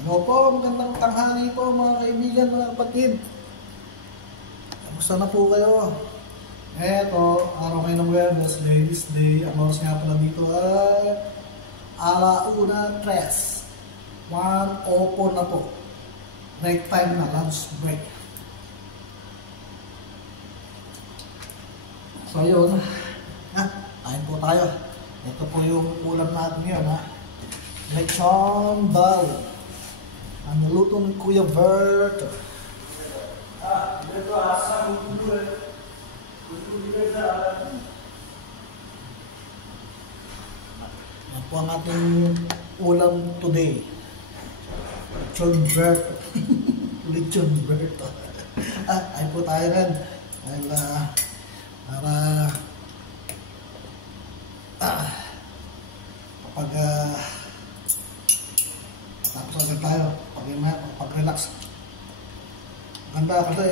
Ano po, magandang tanghali po mga kaibigan, mga kapatid. Kamusta na po kayo? Eto, araw kayo ng Webes, Ladies Day. Ang oras nga pala dito ay 1:03. 1:04 na po. Break time na, lunch break. So yun, kain po tayo. Ito po yung ulam natin ngayon, lechon bal. Ang naluto ng Kuya Bert. Ito asam dulu. Yan po ang ating ulam today. Lechon Bert. Lechon Bert. Ay po tayo rin. Para kapag tapos agad tayo pag-relax. Ganda kasi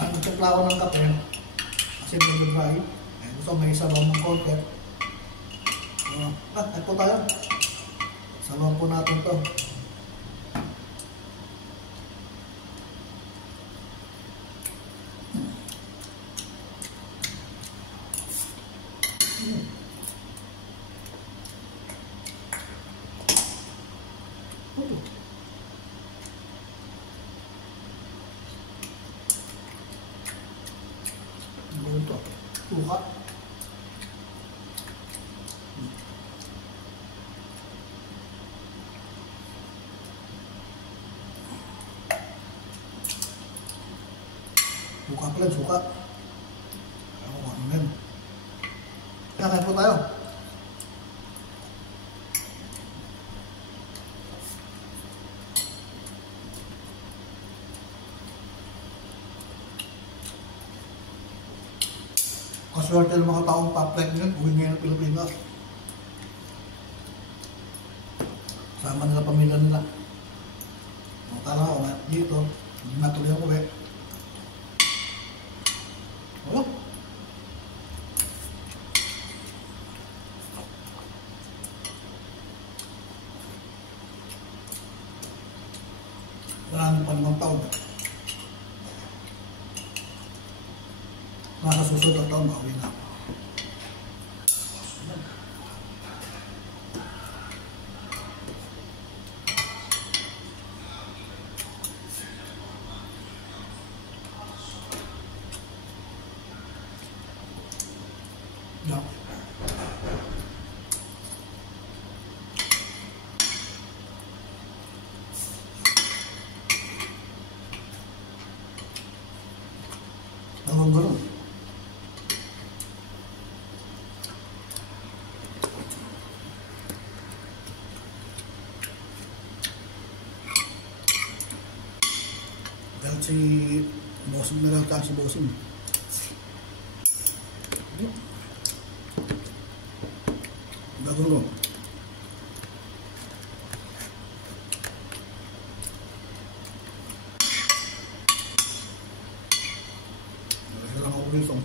ang timpla ko ng kape kasi medyo dry. Gusto may sabaw ng konti. Ay po tayo. Sabaw po natin to. Ito, suka. Suka pala, suka. Ano yan? Kaya po tayo. Kaswerte ng mga taong pa-pregnant, uwi ngayon ng Pilipinas. Sama nila pamilya nila. Tara ako dito, hindi natuloy ang uwi. Wala. Marami pa namang taon. Nasa susunod na taon, mauwi na ako. Yeah. Ganun. Dahil si bossing na lang tayo si bossing. Bago lang ako rito.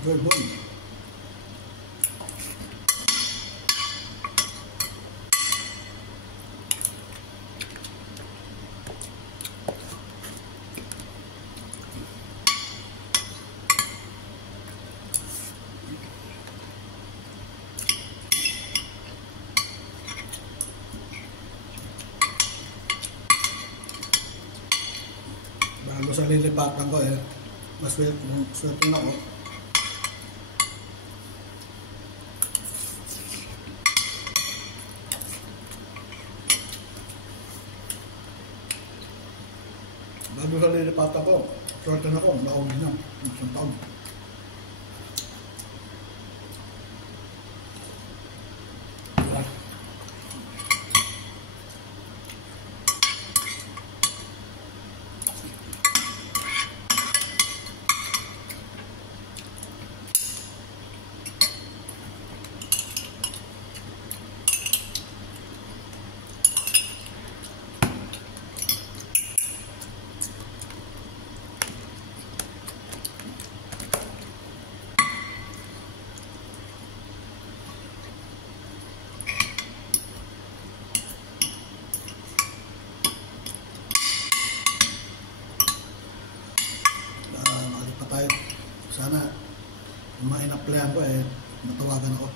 Good boy. Bago sa lilipatan ko mas swerte na ako. Bago sa lilipatan ko, swerte na ako, baon na isang taon. mga inaplayan ko eh, natawagan ako.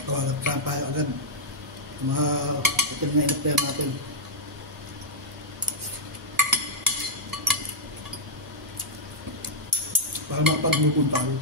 Nagtawagan tayo agad. Mga itim na inaplayan natin. Para mapag-move tayo.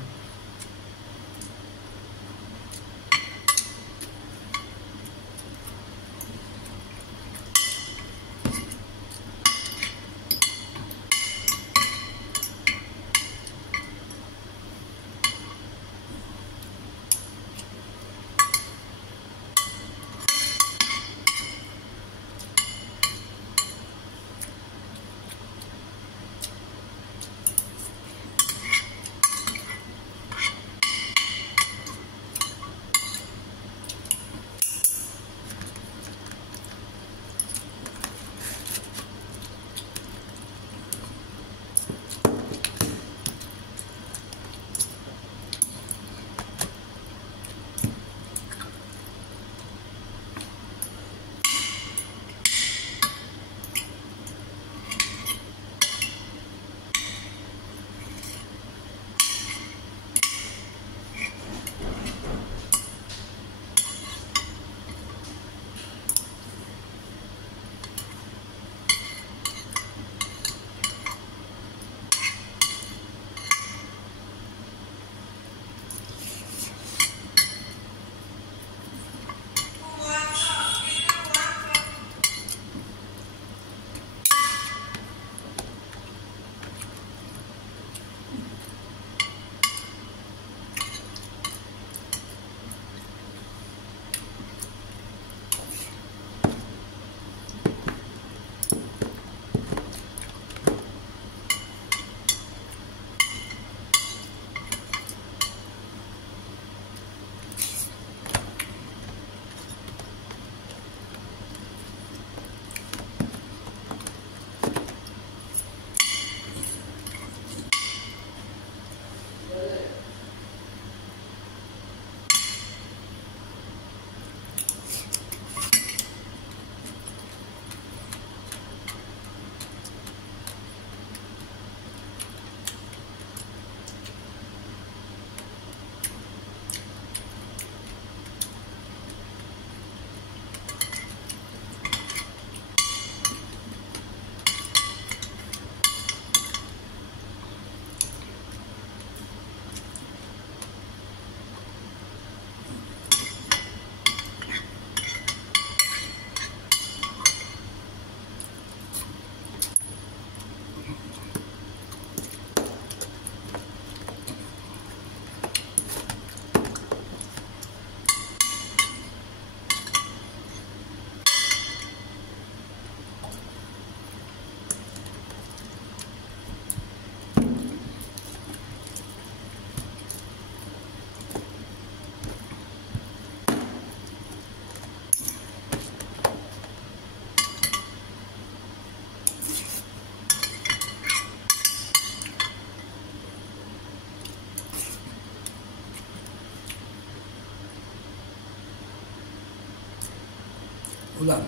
Ulan.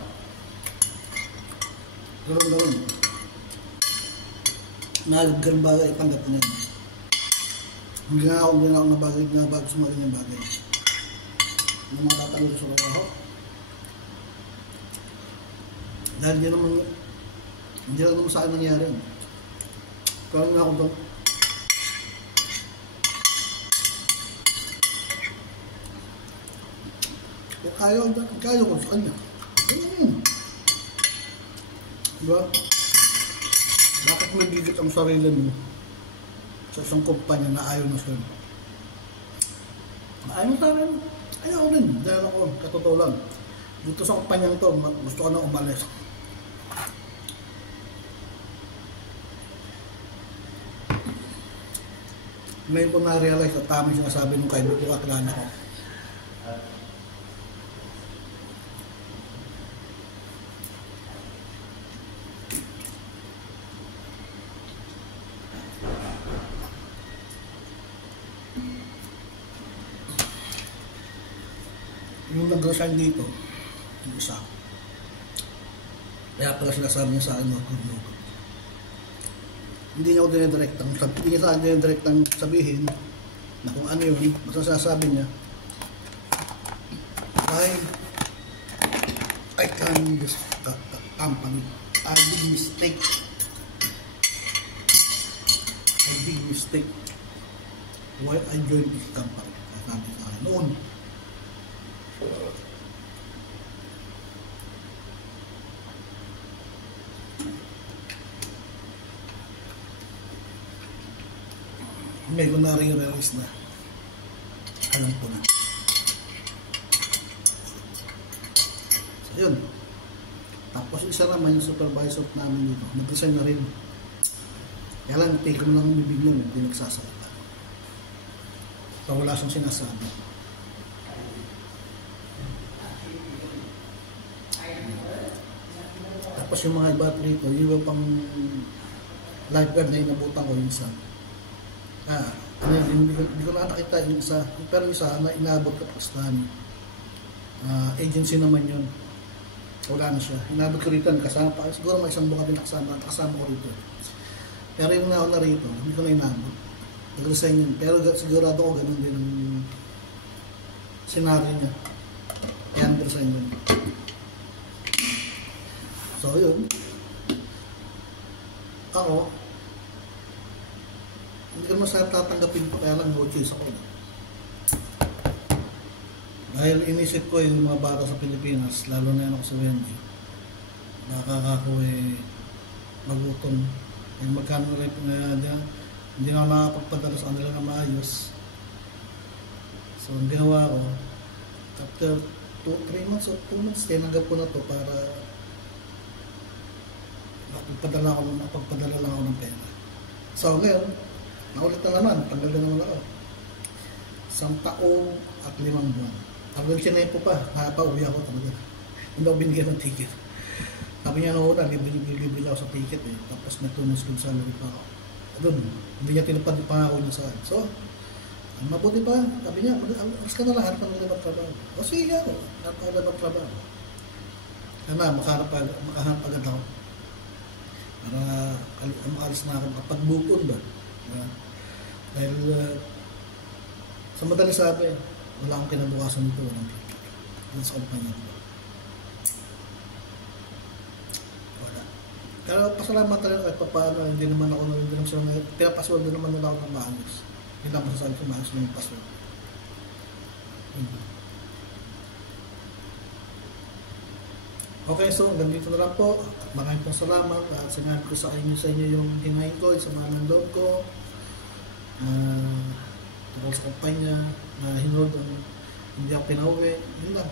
Gawin. Nalagyan bagay ipanggap na yun. Hindi na ako nabagay sa mga ganyan bagay. Nang matatalo sa trabaho. Dahil hindi lang naman sa akin nangyari. Kaya nga ako bang kaya ko sa kanya. Diba? Bakit magigit ang sarili mo sa isang kumpanya na ayaw na sa'yo? Ayaw sa akin. Ayaw rin. Dahil ako, katotoo lang. Dito sa kumpanyang to, gusto ko na umalis. Ngayon ko na-realize at tama yung sinasabi ng kaibigan ko, kakilala ko. Yung nag-resign dito, yung isa. Kaya pala sinasabi niya sa akin mga kumugot. Hindi niya ako dinidirektang sabihin na kung ano yun, masasabi niya, I can this company. I big mistake. A big mistake. Why I joined this company? Sabi sa akin noon. Ngayon ko na-realize na alam ko na. So yun. Tapos isa naman yung supervisor namin dito, nag-resign na rin. Kaya lang, take mo lang yung bibig nun, hindi nagsasalita. So wala siyang sinasabi. Tapos yung mga iba rito, yung iba pang lifeguard na inabutan ko yung isa. Hindi ko na nakita yung isa, pero yung isa na inaabot ka Pakistan. Agency naman yun. Wala na siya. Inaabot ko rito, kasama pa. Siguro may isang buka din nakasama ko rito. Pero yung nauna rito, hindi ko na inaabot. Nag-resign yun. Pero sigurado ko ganun din ang senaryo niya. Kaya nag-resign yun. So yun. Ako, hindi ko naman saan tatanggapin ko, kaya lang no choice ako. Dahil inisip ko yung mga bata sa Pilipinas, lalo na yan ako sa Wendy, baka ako magutom. Yung magkano rin hindi na ako nakapagpadala sa kanila na maayos. So ang ginawa ko, after 3 months or 2 months, tinanggap ko na to para makapagpadala lang ako ng pera. So ngayon, naulit na naman, tanggal na naman ako. 1 taon at 5 buwan. Tanggal siya na yun po pa, nakapauwi ako talaga. Hindi ako binigyan ng ticket. Sabi niya noon, libre ako sa ticket eh. Tapos nagtunos ko sa salary pa ako. Doon, hindi niya tinupad yung pangako niya sa akin. So, mabuti pa, sabi niya, alas ka na lang, hanap ng ibang trabaho. O sige ako, hanap ng ibang trabaho. Kaya makahanap agad ako. Para makalis na ako makapagbukod ba. Dahil sa madali sabi, wala akong kinabukasan nito, walang pipili. Doon sa kumpanya ko. Wala. Pero pasalamat talaga kahit paano, hindi naman sila pinapasweldo naman nila ako ng maayos. Hindi lang masasabi ko maayos na yung pasweldo. Okay, so ganito na lang po. Maraming pong salamat at sinabi ko sa inyo yung hinahin ko, sa mga nandod ko. Tungkol sa kumpanya na hinold ang hindi ako pinauwi. Yun lang.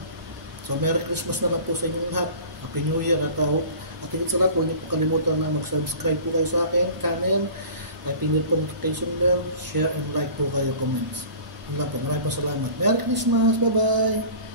So Merry Christmas na lang po sa inyo lahat. Happy New Year at higit sa lahat, huwag niyo po kalimutan na mag-subscribe po kayo sa akin channel. Pindot po notification bell, share and like po kayo comments. Yun lang po. Maraming po salamat. Merry Christmas! Bye-bye!